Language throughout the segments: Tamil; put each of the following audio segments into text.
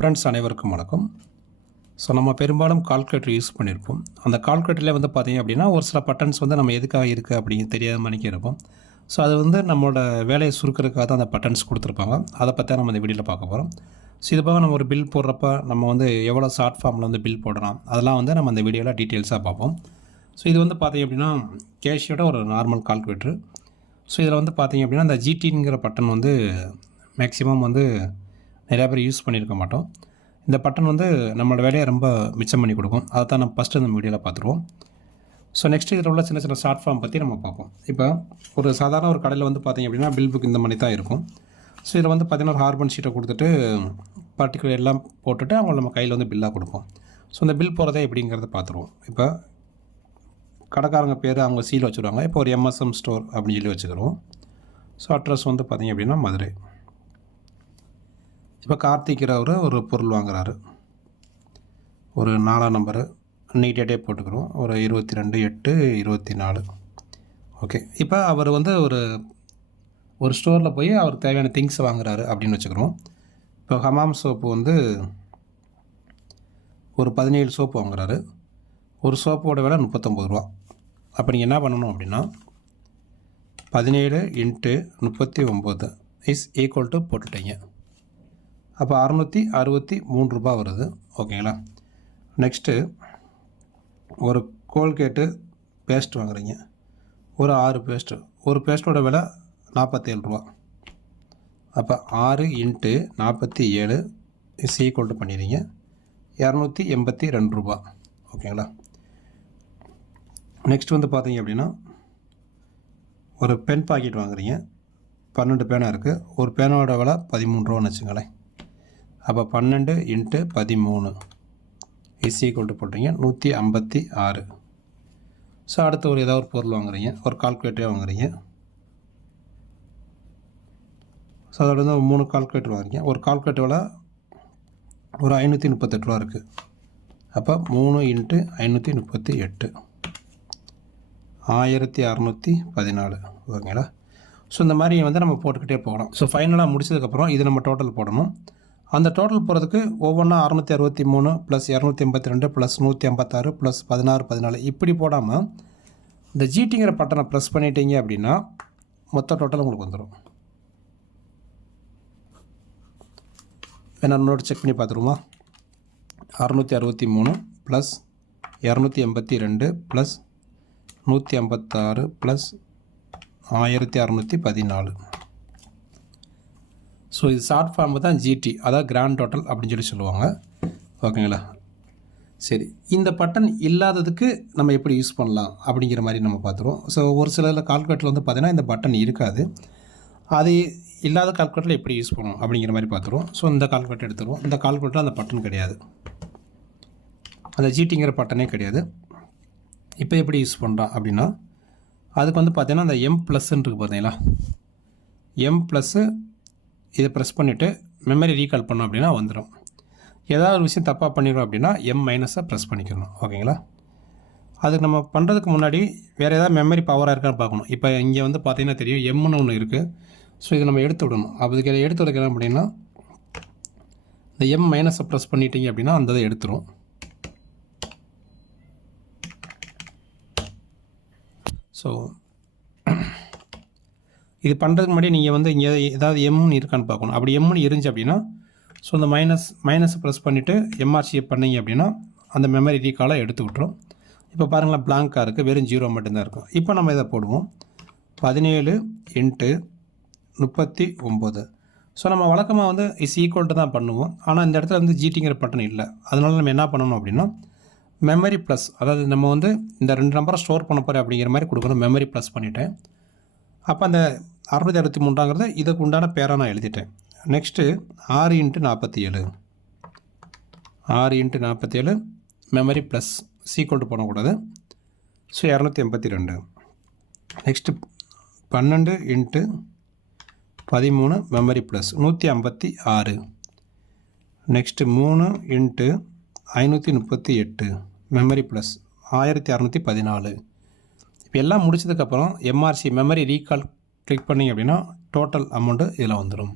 ஃப்ரெண்ட்ஸ் அனைவருக்கும் வணக்கம். நம்ம பெரும்பாலும் கால்குலேட்டர் யூஸ் பண்ணியிருப்போம். அந்த கால்குலேட்டரில் பார்த்தீங்க அப்படின்னா ஒரு சில பட்டன்ஸ் நம்ம எதுக்காக இருக்குது அப்படின்னு தெரியாத மணிக்கு இருப்போம். அது நம்மளோட வேலையை சுருக்கிறதுக்காக தான் அந்த பட்டன்ஸ் கொடுத்துருப்பாங்க. அதை பற்றி நம்ம இந்த வீடியோவில் பார்க்க போகிறோம். இது போக நம்ம ஒரு பில் போடுறப்ப நம்ம எவ்வளோ ஷார்ட் ஃபார்மில் பில் போடலாம் அதெல்லாம் நம்ம இந்த வீடியோவில் டீட்டெயில்ஸாக பார்ப்போம். இது பார்த்தீங்க அப்படின்னா கேஷியோட ஒரு நார்மல் கால்குலேட்டர். இதில் பார்த்தீங்க அப்படின்னா அந்த ஜிடிங்கிற பட்டன் மேக்ஸிமம் நிறையா பேர் யூஸ் பண்ணியிருக்க மாட்டோம். இந்த பட்டன் நம்மளோட வேலையை ரொம்ப மிச்சம் பண்ணி கொடுக்கும். அதை தான் நம்ம ஃபஸ்ட்டு இந்த வீடியோவில் பார்த்துருவோம். நெக்ஸ்ட் இதில் உள்ள சின்ன சின்ன ஷார்ட் ஃபார்ம் பற்றி நம்ம பார்ப்போம். இப்போ ஒரு சாதாரண ஒரு கடையில் பார்த்தீங்க அப்படின்னா பில் புக் இந்த மாதிரி தான் இருக்கும். இதில் பார்த்தீங்கன்னா ஒரு ஹார்பன் ஷீட்டை கொடுத்துட்டு பர்டிகுலர் எல்லாம் போட்டுட்டு அவங்க நம்ம கையில் பில்லாக கொடுப்போம். இந்த பில் போகிறதே எப்படிங்கிறத பார்த்துருவோம். இப்போ கடைக்காரங்க பேர் அவங்க சீல் வச்சுருவாங்க. இப்போ ஒரு எம்எஸ்எம் ஸ்டோர் அப்படின்னு சொல்லி வச்சுக்கிறோம். அட்ரஸ் பார்த்தீங்க அப்படின்னா மதுரை. இப்போ கார்த்திக்கிறவர் ஒரு பொருள் வாங்குகிறாரு. ஒரு 4ஆம் நம்பரு நீட்டே போட்டுக்கிறோம். ஒரு 22/8/24. ஓகே. இப்போ அவர் ஒரு ஸ்டோரில் போய் அவருக்கு தேவையான திங்ஸ் வாங்குறாரு அப்படின்னு வச்சுக்கிறோம். இப்போ ஹமாம் சோப்பு ஒரு 17 சோப்பு வாங்குறாரு. ஒரு சோப்போட விலை 39 ரூபா. அப்போ நீங்கள் என்ன பண்ணணும் அப்படின்னா 17 × 39 இஸ் ஈக்குவல் டு போட்டுட்டீங்க. அப்போ 663 ரூபா வருது. ஓகேங்களா. நெக்ஸ்ட்டு ஒரு கோல்கேட்டு பேஸ்ட் வாங்குறீங்க. ஒரு 6 பேஸ்ட்டு. ஒரு பேஸ்ட்டோட விலை 47 ரூபா. அப்போ 6 × 47 இஸ் ஈக்குவல் டு பண்ணிடுறீங்க 282 ரூபா. ஓகேங்களா. நெக்ஸ்ட் பார்த்தீங்க அப்படின்னா ஒரு பென் பாக்கெட் வாங்குறீங்க. 12 பேனா இருக்குது. ஒரு பேனாவோட விலை 13 ரூபான்னு வச்சுங்களேன். அப்போ 12 × 13 இஸ் ஈக்குவல் டு போட்டுறீங்க 156. அடுத்து ஒரு ஏதாவது ஒரு பொருள் வாங்குறீங்க. ஒரு கால்குலேட்டரே வாங்குறீங்க. அதோட 3 கால்குலேட்டர் வாங்குறீங்க. ஒரு கால்குலேட்டர் விலை ஒரு 538 ரூபா இருக்குது. அப்போ 3 × 538 1614. ஓகேங்களா. இந்த மாதிரி நம்ம போட்டுக்கிட்டே போகலாம். ஃபைனலாக முடிச்சதுக்கப்புறம் இது நம்ம டோட்டல் போடணும். அந்த டோட்டல் போகிறதுக்கு ஒவ்வொன்றா 663 + 282 + 156 + 16 14 இப்படி போடாமல் இந்த ஜிடிங்கிற பட்டனை ப்ரெஸ் பண்ணிட்டீங்க அப்படின்னா மொத்த டோட்டல் உங்களுக்கு வந்துடும். வேணா நோட் செக் பண்ணி பார்த்துருமா. 663 + 282 + 156 + 1614. இது ஷார்ட் ஃபார்ம் தான் ஜிடி, அதாவது கிராண்ட் டோட்டல் அப்படின்னு சொல்லுவாங்க. ஓகேங்களா. சரி, இந்த பட்டன் இல்லாததுக்கு நம்ம எப்படி யூஸ் பண்ணலாம் அப்படிங்கிற மாதிரி நம்ம பார்த்துருவோம். ஒரு சில கால்குலேட்டரில் பார்த்தீங்கன்னா இந்த பட்டன் இருக்காது. அது இல்லாத கால்குலேட்டரில் எப்படி யூஸ் பண்ணணும் அப்படிங்கிற மாதிரி பார்த்துருவோம். இந்த கால்குலேட்டர் எடுத்துருவோம். இந்த கால்குலேட்டரில் அந்த பட்டன் கிடையாது, அந்த ஜிடிங்கிற பட்டனே கிடையாது. இப்போ எப்படி யூஸ் பண்ணுறோம் அப்படின்னா அதுக்கு பார்த்தீங்கன்னா அந்த M+ இருக்குது பார்த்தீங்களா. M+ இதை ப்ரெஸ் பண்ணிவிட்டு மெமரி ரீகால் பண்ணோம் அப்படின்னா வந்துடும். ஏதாவது ஒரு விஷயம் தப்பாக பண்ணிடுறோம் அப்படின்னா M- ப்ரெஸ் பண்ணிக்கணும். ஓகேங்களா. அதுக்கு நம்ம பண்ணுறதுக்கு முன்னாடி வேறு ஏதாவது மெமரி பவராக இருக்கான்னு பார்க்கணும். இப்போ இங்கே பார்த்தீங்கன்னா தெரியும் எம்னு ஒன்று இருக்குது. இதை நம்ம எடுத்து விடணும். அதுக்கு எடுத்து விடுக்கிறோம் அப்படின்னா இந்த M- ப்ரெஸ் பண்ணிட்டீங்க அப்படின்னா அந்த இதை எடுத்துரும். இது பண்ணுறதுக்கு முன்னாடி நீங்கள் இங்கே ஏதாவது எம்னு இருக்கான்னு பார்க்கணும். அப்படி எம்னு இருந்துச்சு அப்படின்னா இந்த மைனஸ் ப்ரெஸ் பண்ணிவிட்டு எம்ஆர்சியை பண்ணிங்க அப்படின்னா அந்த மெமரி ரீகாலை எடுத்து விட்டுரும். இப்போ பாருங்களேன், பிளாங்காக இருக்குது, வெறும் 0 மட்டும்தான் இருக்கும். இப்போ நம்ம இதை போடுவோம் 17 × 39. நம்ம வழக்கமாக இஸ் ஈக்குவல் டு தான் பண்ணுவோம். ஆனால் இந்த இடத்துல ஜிடிங்கிற பட்டன் இல்லை. அதனால நம்ம என்ன பண்ணணும் அப்படின்னா மெமரி ப்ளஸ், அதாவது நம்ம இந்த 2 நம்பரை ஸ்டோர் பண்ண போகிறேன் அப்படிங்கிற மாதிரி கொடுக்கணும். மெமரி ப்ளஸ் பண்ணிவிட்டேன். அப்போ அந்த 663ங்கிறத இதுக்கு உண்டான பேராக நான் எழுதிட்டேன். Next 6 × 47 6 × 47 memory plus equal to பண்ணக்கூடாது. 282. Next 12 × 13 memory plus 156. Next 3 × 538 memory plus 1614. இப்போ எல்லாம் முடிச்சதுக்கப்புறம் எம்ஆர்சி மெமரி ரீகால் கிளிக் பண்ணிங்க அப்படின்னா டோட்டல் அமௌண்ட்டு இதில் வந்துடும்.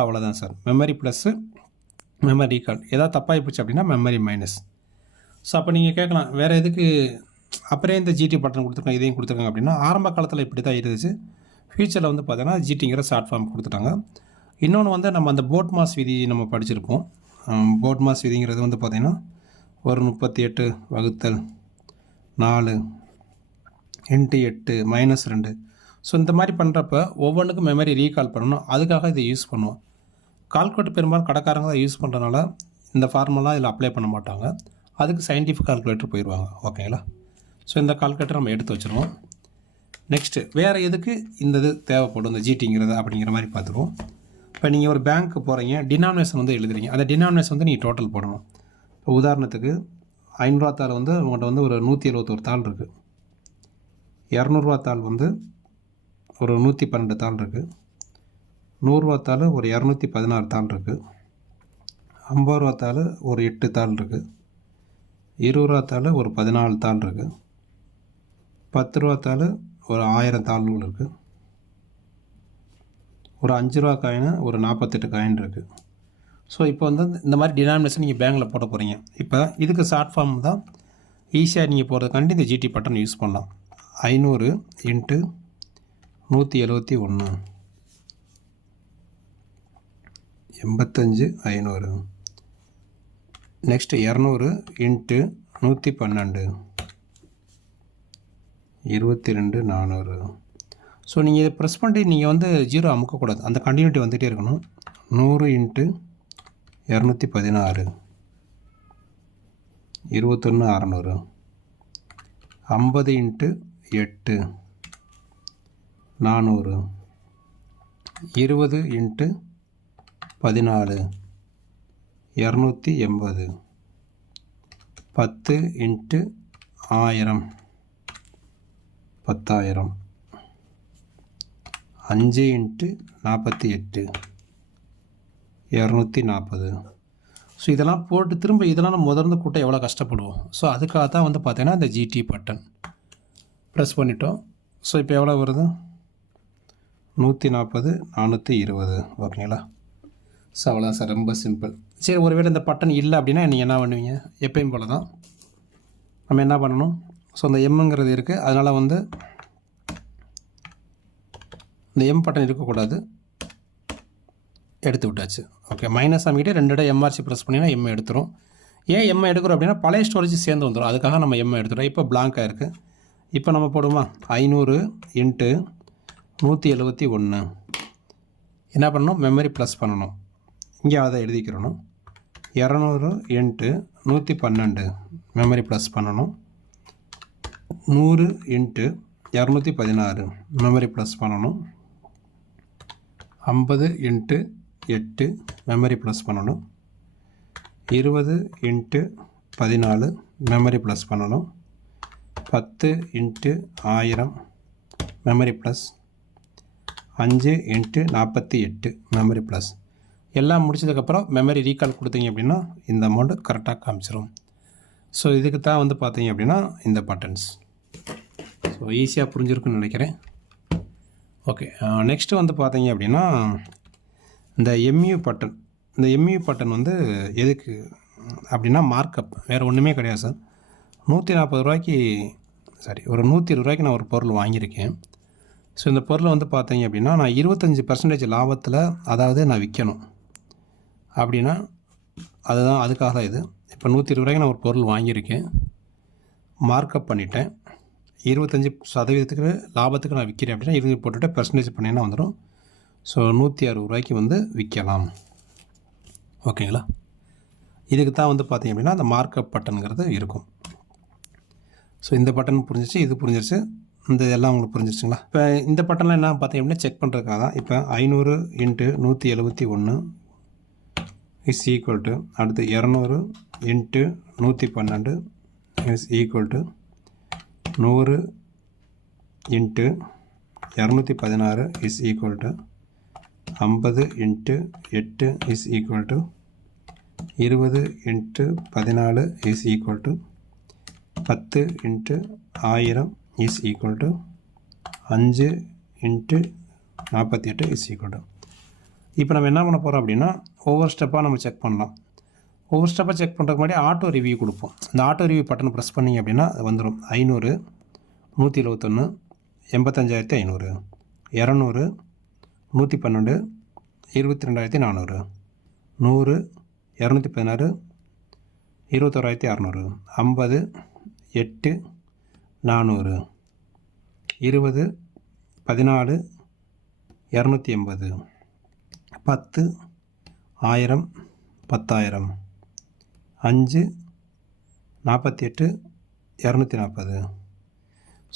அவ்வளோதான் sir. Memory plus memory recall. ஏதாவது தப்பாகி போச்சு அப்படின்னா மெமரி மைனஸ். ஸோ அப்போ நீங்கள் கேட்கலாம், வேறு எதுக்கு அப்புறம் இந்த ஜிடி பட்டன் கொடுத்துருக்காங்க, இதையும் கொடுத்துருக்காங்க அப்படின்னா, ஆரம்ப காலத்தில் இப்படி தான் இருந்துச்சு. ஃபியூச்சரில் வந்து பார்த்தீங்கன்னா ஜிடிங்கிற ஷார்ட் ஃபார்ம் கொடுத்துட்டாங்க. இன்னொன்று வந்து நம்ம அந்த போட் மாஸ் விதி நம்ம படிச்சிருப்போம். போட் மாஸ் விதிங்கிறது வந்து பார்த்திங்கன்னா ஒரு 38 வகுத்தல் 4 × 8 -2. ஸோ இந்த மாதிரி பண்ணுறப்ப ஒவ்வொன்றுக்கும் மெமரி ரீகால் பண்ணணும். அதுக்காக இதை யூஸ் பண்ணுவோம். கால்குலேட்டர் பெரும்பாலும் கடைக்காரங்க தான் யூஸ் பண்ணுறதுனால இந்த ஃபார்முலா இதில் அப்ளை பண்ண மாட்டாங்க. அதுக்கு சயின்டிஃபிக் கால்குலேட்டர் போயிடுவாங்க. ஓகேங்களா? ஸோ இந்த கால்குலேட்டர் நம்ம எடுத்து வச்சுருவோம். நெக்ஸ்ட்டு வேறு எதுக்கு இந்த இது தேவைப்படும் இந்த ஜிடிங்கிறது அப்படிங்கிற மாதிரி பார்த்துருவோம். இப்போ நீங்கள் ஒரு பேங்க்கு போகிறீங்க, டினாமினேஷன் வந்து எழுதுறீங்க. அந்த டினாமினேஷன் வந்து நீங்கள் டோட்டல் போடணும். இப்போ உதாரணத்துக்கு 500 தாள் வந்து உங்கள்கிட்ட வந்து ஒரு 171 தாள் இருக்குது. 200 தாள் வந்து ஒரு 112 தாள் இருக்குது. 100 தாள் ஒரு 216 தாள் இருக்குது. 50 தாள் ஒரு 8 தாள் இருக்குது. 20 தாள் ஒரு 14 தாள் இருக்குது. 10 தாள் ஒரு 1000 தாள்கள் இருக்குது. ஒரு 5 காயின் ஒரு 48 காயின் இருக்குது. ஸோ இப்போ வந்து இந்த மாதிரி டினாமினேஷன் நீங்கள் பேங்கில் போட போகிறீங்க. இப்போ இதுக்கு ஷார்ட் ஃபார்ம் தான் ஈஸியாக நீங்கள் போகிறதுக்காண்டி இந்த ஜிடி பட்டன் யூஸ் பண்ணலாம். 500 × 171 85 500. நெக்ஸ்ட்டு 200 × 112 22 400. ஸோ நீங்கள் இதை ப்ரெஸ் பண்ணிட்டு நீங்கள் வந்து 0 அமுக்கக்கூடாது. அந்த கண்டினியூட்டி வந்துகிட்டே இருக்கணும். 100 × 216 21 600. 50 × 8 400. 20 × 14 280. 10 × 1000 10,000. 5 × 48 240. ஸோ இதெல்லாம் போட்டு திரும்ப இதெல்லாம் நம்ம முதர்ந்து கூட்ட எவ்வளோ கஷ்டப்படுவோம். ஸோ அதுக்காக தான் வந்து பார்த்தீங்கன்னா இந்த ஜிடி பட்டன் ப்ரெஸ் பண்ணிட்டோம். ஸோ இப்போ எவ்வளோ வருது? 140 420. ஓகேங்களா? ஸோ அவ்வளோதான் சார், ரொம்ப சிம்பிள். சரி, ஒருவேளை இந்த பட்டன் இல்லை அப்படின்னா நீங்கள் என்ன பண்ணுவீங்க? எப்பயும் போல தான் நம்ம என்ன பண்ணணும்? ஸோ இந்த எம்ங்கிறது இருக்குது, அதனால் வந்து இந்த எம் பட்டன் இருக்கக்கூடாது, எடுத்து விட்டாச்சு. ஓகே, மைனஸ் அமைக்கிட்டு 2 இடம் எம்ஆர்சி ப்ரெஸ் பண்ணிங்கன்னா எம் எடுத்துரும். ஏன் எம் எடுக்கிறோம் அப்படின்னா பழைய ஸ்டோரேஜ் சேர்ந்து வந்துடும். அதுக்காக நம்ம எம் எடுத்துகிறோம். இப்போ பிளாங்காக இருக்குது. இப்போ நம்ம போடுமா 500 × 171. என்ன பண்ணணும்? மெமரி ப்ளஸ் பண்ணணும். இங்கே அதை எழுதிக்கிறணும். 200 × 112 மெமரி ப்ளஸ் பண்ணணும். 100 × 216 மெமரி ப்ளஸ் பண்ணணும். 50 × 8 மெமரி ப்ளஸ் பண்ணணும். 20 × 14 மெமரி ப்ளஸ் பண்ணணும். 10 × 1000 மெமரி ப்ளஸ். 5 × 48 memory plus. எல்லாம் முடிச்சதுக்கப்புறம் மெமரி ரீகால் கொடுத்தீங்க அப்படின்னா இந்த அமௌண்ட்டு கரெக்டாக காமிச்சிரும். ஸோ இதுக்கு தான் வந்து பார்த்தீங்க அப்படின்னா இந்த பட்டன்ஸ். ஸோ ஈஸியாக புரிஞ்சிருக்குன்னு நினைக்கிறேன். ஓகே, நெக்ஸ்ட்டு வந்து பார்த்தீங்க அப்படின்னா இந்த எம்யூ பட்டன். இந்த எம்யூ பட்டன் வந்து எதுக்கு அப்படின்னா மார்க்கப், வேறு ஒன்றுமே கிடையாது சார். 140 ரூபாய்க்கு ஒரு 120 ரூபாய்க்கு நான் ஒரு பொருள் வாங்கியிருக்கேன். ஸோ இந்த பொருளை வந்து பார்த்தீங்க அப்படின்னா நான் 25% லாபத்தில் அதாவது நான் விற்கணும் அப்படின்னா அதுக்காக தான் இது. இப்போ 120 ரூபாய்க்கு நான் ஒரு பொருள் வாங்கியிருக்கேன், மார்க்கப் பண்ணிட்டேன். 25% லாபத்துக்கு நான் விற்கிறேன் அப்படின்னா 20 போட்டுட்டு பெர்சன்டேஜ் பண்ணினா வந்துடும். ஸோ 160 ரூபாய்க்கு வந்து விற்கலாம். ஓகேங்களா? இதுக்கு தான் வந்து பார்த்தீங்க அப்படின்னா அந்த மார்க்கப் பட்டனுங்கிறது இருக்கும். ஸோ இந்த பட்டன் புரிஞ்சிச்சு, இது புரிஞ்சிருச்சு, இந்த இதெல்லாம் உங்களுக்கு புரிஞ்சிருச்சுங்களா? இப்போ இந்த பட்டன்லாம் என்ன பார்த்தீங்க அப்படின்னா செக் பண்ணுறதுக்காக தான். இப்போ 500 × 171 இஸ் ஈக்குவல் டு, அடுத்து 200 × 112 is equal to 100 × 216 is equal to 50 × 8 is equal to 20 × 14 is equal to 10 × 1000 is equal to 5 × 48 is equal to. இப்போ நம்ம என்ன பண்ண போகிறோம் அப்படின்னா ஒவ்வொரு ஸ்டெப்பாக நம்ம செக் பண்ணலாம். ஒவ்வொரு ஸ்டெப்பாக செக் பண்ணுறதுக்கு முன்னாடி ஆட்டோ ரிவ்யூ கொடுப்போம். இந்த ஆட்டோ ரிவ்யூ பட்டன் ப்ரெஸ் பண்ணிங்க அப்படின்னா அது வந்துடும். 500, 171, 85,500, 200, 112, 22,400, 100, 216, 21,600, 50, 8, 400, 20, 14, 280, 10, 1000, 10,000, 5, 48, 240.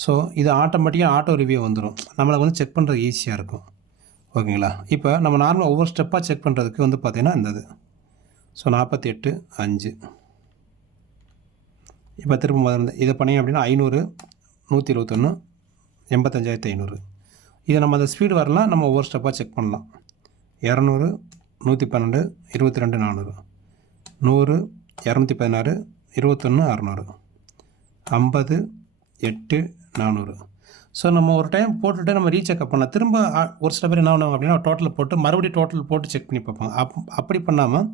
ஸோ இது ஆட்டோமேட்டிக்காக ஆட்டோ ரிவ்யூ வந்துடும். நம்மளை வந்து செக் பண்ணுறது ஈஸியாக இருக்கும். ஓகேங்களா? இப்போ நம்ம நார்மலாக ஒவ்வொரு ஸ்டெப்பாக செக் பண்ணுறதுக்கு வந்து பார்த்திங்கன்னா இந்த ஸோ 48, 5. இப்போ திரும்ப முதல்ல இதை பண்ணிங்க அப்படின்னா 500, 121, 85,500. இதை நம்ம அந்த ஸ்பீடு வரலாம். நம்ம ஒவ்வொரு ஸ்டெப்பாக செக் பண்ணலாம். 200, 112, 22,400, 100, 216, 21,600, 50, 8, 400. ஸோ நம்ம ஒரு டைம் போட்டுட்டு நம்ம ரீசெக்அப் பண்ணலாம். திரும்ப ஒரு சில பேர் என்ன பண்ணுவாங்க அப்படின்னா டோட்டல் போட்டு மறுபடியும் டோட்டல் போட்டு செக் பண்ணி பார்ப்பாங்க. அப்படி பண்ணாமல்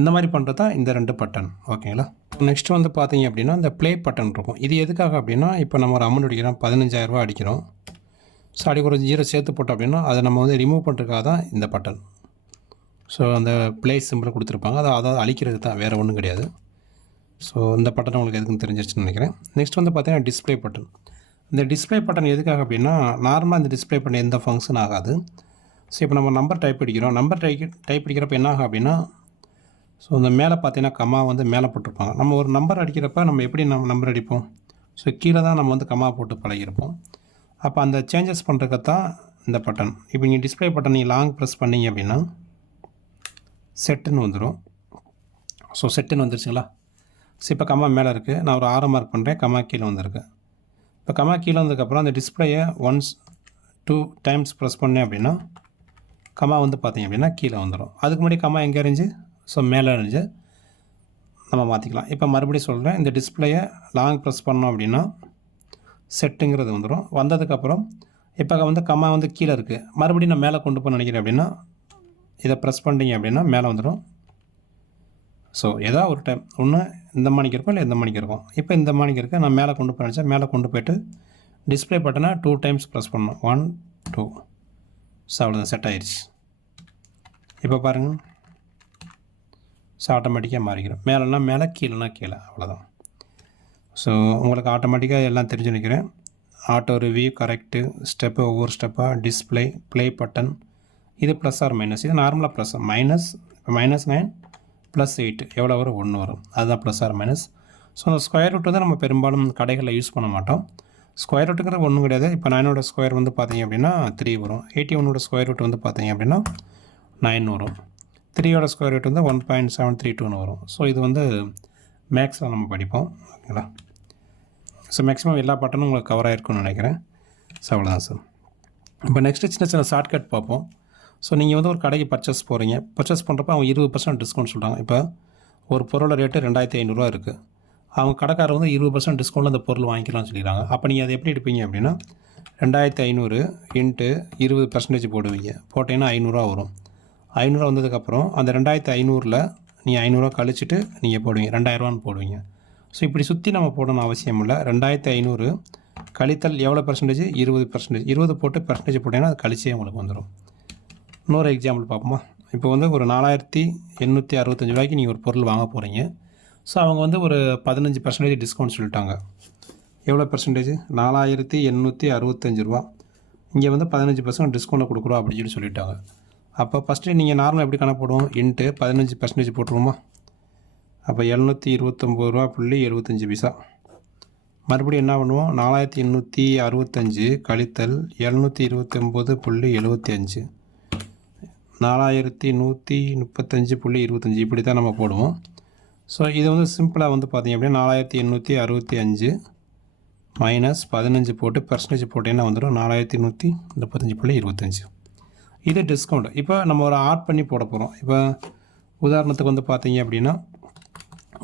இந்த மாதிரி பண்ணுறது தான் இந்த 2 பட்டன். ஓகேங்களா? நெக்ஸ்ட் வந்து பார்த்தீங்க அப்படின்னா இந்த ப்ளே பட்டன் இருக்கும். இது எதுக்காக அப்படின்னா இப்போ நம்ம ஒரு அமௌண்ட் அடிக்கிறோம், 15,000 அடிக்கிறோம். ஸோ அடி ஒரு 0 சேர்த்து போட்டோம் அப்படின்னா அதை நம்ம வந்து ரிமூவ் பண்ணுறதுக்காக தான் இந்த பட்டன். ஸோ அந்த ப்ளே சிம்பிள் கொடுத்துருப்பாங்க. அதாவது அழிக்கிறது தான், வேறு ஒன்றும் கிடையாது. ஸோ இந்த பட்டன் உங்களுக்கு எதுக்குன்னு தெரிஞ்சிருச்சுன்னு நினைக்கிறேன். நெக்ஸ்ட் வந்து பார்த்தீங்கன்னா டிஸ்பிளே பட்டன். இந்த டிஸ்பிளே பட்டன் எதுக்காக அப்படின்னா நார்மலாக இந்த டிஸ்பிளே பட்டன் எந்த ஃபங்க்ஷன் ஆகாது. ஸோ இப்போ நம்ம நம்பர் டைப் அடிக்கிறோம். நம்பர் டைப் அடிக்கிறப்ப என்ன ஆகும் அப்படின்னா ஸோ இந்த மேலே பார்த்தீங்கன்னா கமா வந்து மேலே போட்டிருப்பாங்க. நம்ம ஒரு நம்பர் அடிக்கிறப்ப நம்ம எப்படி நம்ம நம்பர் அடிப்போம்? ஸோ கீழே தான் நம்ம வந்து கமா போட்டு பழகிருப்போம். அப்போ அந்த சேஞ்சஸ் பண்ணுறதுக்கு தான் இந்த பட்டன். இப்போ நீங்கள் டிஸ்பிளே பட்டன் நீங்கள் லாங் ப்ரெஸ் பண்ணிங்க அப்படின்னா செட்டுன்னு வந்துடும். ஸோ செட்டுன்னு வந்துருச்சுங்களா? ஸோ இப்போ கமா மேலே இருக்குது. நான் ஒரு ஆரம் மார்க் பண்ணுறேன். கமா கீழே வந்திருக்கு. இப்போ கமா கீழே வந்ததுக்கப்புறம் அந்த டிஸ்பிளேயை 1, 2 டைம்ஸ் ப்ரெஸ் பண்ணேன் அப்படின்னா கமா வந்து பார்த்திங்க அப்படின்னா கீழே வந்துடும். அதுக்கு முன்னாடி கமா எங்கே இருந்துச்சு? ஸோ மேலே இருந்துச்சு. நம்ம மாற்றிக்கலாம். இப்போ மறுபடியும் சொல்கிறேன். இந்த டிஸ்பிளேயை லாங் ப்ரெஸ் பண்ணோம் அப்படின்னா செட்டுங்கிறது வந்துடும். வந்ததுக்கப்புறம் இப்போ வந்து கமா வந்து கீழே இருக்குது. மறுபடியும் நான் மேலே கொண்டு போய் நினைக்கிறேன் அப்படின்னா இதை ப்ரெஸ் பண்ணிட்டீங்க அப்படின்னா மேலே வந்துடும். ஸோ ஏதாவது ஒரு டைம் ஒன்று இந்த மணிக்கு இருக்கும், இல்லை இந்த மணிக்கு இருக்கும். இப்போ இந்த மணிக்கு இருக்குது. நான் மேலே கொண்டு போய் நினச்சா மேலே கொண்டு போய்ட்டு டிஸ்பிளே பட்டனை 2 டைம்ஸ் ப்ரெஸ் பண்ணணும். 1, 2. ஸோ அவ்வளோதான், செட் ஆயிடுச்சு. இப்போ பாருங்கள். ஸோ ஆட்டோமேட்டிக்காக மாறிக்கிறோம். மேலேனா மேலே, கீழேனா கீழே, அவ்வளோதான். ஸோ உங்களுக்கு ஆட்டோமேட்டிக்காக எல்லாம் தெரிஞ்சு நிற்கிறேன். ஆட்டோ ரிவ்யூ, கரெக்டு, ஸ்டெப்பு, ஒவ்வொரு ஸ்டெப்பாக, டிஸ்பிளே, ப்ளே பட்டன். இது ப்ளஸ் ஆர் மைனஸ். இது நார்மலாக ப்ளஸ் மைனஸ். இப்போ -9 + 8 எவ்வளோ வரும்? 1 வரும். அதுதான் ப்ளஸ் ஆர் மைனஸ். ஸோ அந்த ஸ்கொயர் ரூட் வந்து நம்ம பெரும்பாலும் கடைகளில் யூஸ் பண்ண மாட்டோம். ஸ்கொயர் ரூட்டுங்கிறது ஒன்றும் கிடையாது. இப்போ 9ஓட ஸ்கொயர் வந்து பார்த்தீங்க அப்படின்னா 3 வரும். 81ஓட ஸ்கொயர் ரூட் வந்து பார்த்தீங்க அப்படின்னா 9 வரும். 3ஓட ஸ்கொயர் ரூட் வந்து 1.732 வரும். ஸோ இது வந்து மேக்ஸில் நம்ம படிப்போம். ஓகேங்களா? ஸோ மேக்ஸிமம் எல்லா பட்டனும் உங்களுக்கு கவர் ஆகிருக்குன்னு நினைக்கிறேன். ஸோ அவ்வளோதான் சார். இப்போ நெக்ஸ்ட்டு சின்ன சின்ன ஷார்ட்கட் பார்ப்போம். ஸோ நீங்கள் வந்து ஒரு கடைக்கு பர்ச்சேஸ் போகிறீங்க. பர்ச்சேஸ் பண்ணுறப்ப அவங்க 20% டிஸ்கவுண்ட் சொல்கிறாங்க. இப்போ ஒரு பொருளோட ரேட்டு 2,500 இருக்குது. அவங்க கடைக்காரர் வந்து 20% டிஸ்கவுண்ட்டில் அந்த பொருள் வாங்கிக்கலாம்னு சொல்லிடுறாங்க. அப்போ நீங்கள் அதை எப்படி எடுப்பீங்க அப்படின்னா 2,500 × 20% போடுவீங்க. போட்டிங்கன்னா 500 வரும். 500 வந்ததுக்கப்புறம் அந்த 2,500ல் நீங்கள் 500 கழிச்சிட்டு நீங்கள் போடுவீங்க. 2,000 போடுவீங்க. ஸோ இப்படி சுற்றி நம்ம போடணும் அவசியம் இல்லை. 2,500 கழித்தல் எவ்வளோ பர்சன்டேஜ்? 20%. 20 போட்டு பர்சன்டேஜ் போட்டிங்கன்னா அது கழிச்சே உங்களுக்கு வந்துடும். இன்னொரு எக்ஸாம்பிள் பார்ப்போமா? இப்போ வந்து ஒரு 4,865 ரூபாய்க்கு நீங்கள் ஒரு பொருள் வாங்க போகிறீங்க. ஸோ அவங்க வந்து ஒரு 15% டிஸ்கவுண்ட் சொல்லிட்டாங்க. எவ்வளோ பர்சன்டேஜ்? 4,865 ரூபா. இங்கே வந்து 15% டிஸ்கவுண்ட்டில் கொடுக்குறோம் அப்படின்னு சொல்லிட்டாங்க. அப்போ ஃபஸ்ட்டு நீங்கள் நார்மலாக எப்படி கணக்கு போடுவோம்? இன்ட்டு 15% போட்டுருவோமா? அப்போ 729.75 மறுபடியும் என்ன பண்ணுவோம்? 4,865 கழித்தல் 729.75 4,135.25 இப்படி தான் நம்ம போடுவோம். ஸோ இது வந்து சிம்பிளாக வந்து பார்த்திங்க அப்படின்னா 4,865 மைனஸ் 15 போட்டு பர்சன்டேஜ் போட்டிங்கன்னா வந்துடும் 4,135.25. இது டிஸ்கவுண்ட். இப்போ நம்ம ஒரு ஆட் பண்ணி போட போகிறோம். இப்போ உதாரணத்துக்கு வந்து பார்த்தீங்க அப்படின்னா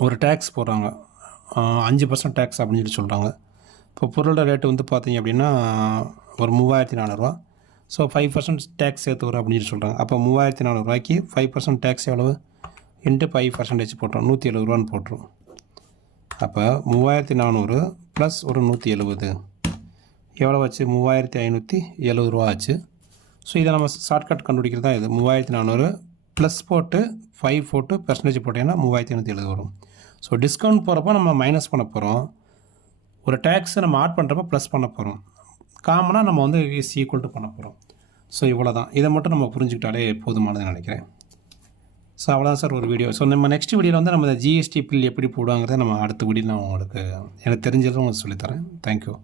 ஒரு டேக்ஸ் போடுறாங்க, 5% டேக்ஸ் அப்படின்னு சொல்கிறாங்க. இப்போ பொருளோட ரேட்டு வந்து பார்த்தீங்க அப்படின்னா ஒரு 3,400 ரூபா. ஸோ 5% டேக்ஸ் சேர்த்து வரும் அப்படின்னு சொல்கிறாங்க. அப்போ 3,400 ரூபாய்க்கு 5% டேக்ஸ் எவ்வளவு? இன்ட்டு 5% போட்டுரும், 170 ரூபான்னு போட்டுரும். அப்போ 3400 ப்ளஸ் ஒரு 170 எவ்வளோ ஆச்சு? 3570 ரூபா ஆச்சு. ஸோ இதை நம்ம ஷார்ட்கட் கண்டுபிடிக்கிறது தான் இது. 3400 ப்ளஸ் போட்டு 5 போட்டு பெர்சன்டேஜ் போட்டிங்கன்னா 3570 வரும். ஸோ டிஸ்கவுண்ட் போகிறப்போ நம்ம மைனஸ் பண்ண போகிறோம், ஒரு டேக்ஸை நம்ம ஆட் பண்ணுறப்ப ப்ளஸ் பண்ண போகிறோம், காமனாக நம்ம வந்து இஸ் ஈக்குவல் டு பண்ண போகிறோம். ஸோ இவ்வளோ தான். இதை மட்டும் நம்ம புரிஞ்சுக்கிட்டாலே போதுமானதுன்னு நினைக்கிறேன். ஸோ அவ்வளோதான் சார் ஒரு வீடியோ. ஸோ நம்ம நெக்ஸ்ட் வீடியோவில் வந்து நம்ம ஜிஎஸ்டி பில் எப்படி போடுவாங்கிறத நம்ம அடுத்த வீடியோ நான் உங்களுக்கு எனக்கு தெரிஞ்சதும் உங்களுக்கு சொல்லித்தரேன். தேங்க்யூ.